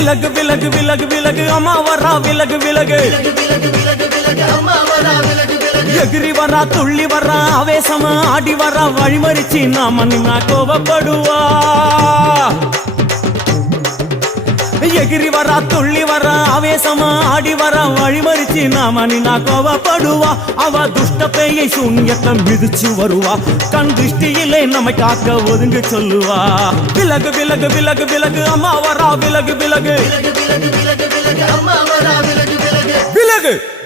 விலகு விலகு விலகு விலகு அம்மா வரா விலகு விலகு எகிரி வரா துள்ளி வரா ஆவேசமா ஆடி வரா வழிமறிச்சு நாம நின்னா கோபப்படுவா எகிரி வரா துள்ளி வரா ஆவேசமா ஆடி வரா வழிமறிச்சு நாம நின்னா கோபப்படுவா அவ துஷ்ட பேயை சூன்யத்தை மிதிச்சு வருவா கண் திருஷ்டியிலே நம்மை காக்க ஒதுங்க சொல்லுவா விலகு விலகு விலகு விலகு அம்மா வரா விலகு விலகு விலகு